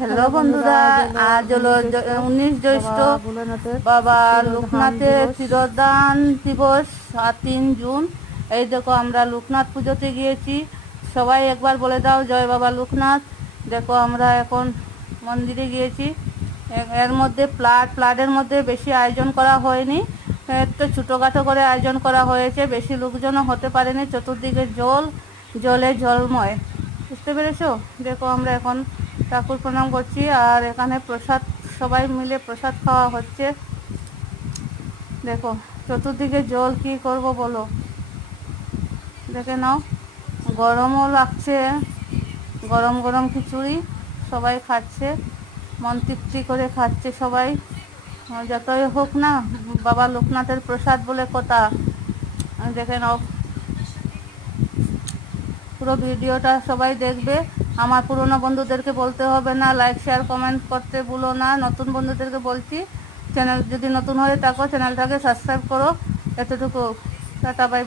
Hello বন্ধুরা, আজ হলো 19 জ্যৈষ্ঠ, বাবা লোকনাথের তিরোধান দিবস। 3 জুন। এই দেখো আমরা লোকনাথ পুজোতে গিয়েছি। সবাই একবার বলে দাও জয় বাবা লোকনাথ। দেখো আমরা এখন মন্দিরে গিয়েছি। এর মধ্যে প্লাটের মধ্যে বেশি আয়োজন করা হয়নি, একটু ছোটোখাটো করে আয়োজন করা হয়েছে, বেশি লোকজনও হতে পারেনি। চতুর্দিকে জলে জলময়, বুঝতে পেরেছো? দেখো আমরা এখন ঠাকুর প্রণাম করছি, আর এখানে প্রসাদ, সবাই মিলে প্রসাদ খাওয়া হচ্ছে। দেখো চতুর্দিকে জল, কি করব বলো, দেখে নাও। গরমও লাগছে, গরম গরম খিচুড়ি সবাই খাচ্ছে, মন তৃপ্তি করে খাচ্ছে সবাই। যতই হোক না, বাবা লোকনাথের প্রসাদ বলে কথা। দেখে নাও, পুরো ভিডিওটা সবাই দেখবে। আমার পুরনো বন্ধুদেরকে বলতে হবে না, লাইক শেয়ার কমেন্ট করতে ভুলো না। নতুন বন্ধুদেরকে বলছি, চ্যানেল যদি নতুন হয়ে থাকো চ্যানেলটাকে সাবস্ক্রাইব করো। এতটুকু, টাটা, বাই।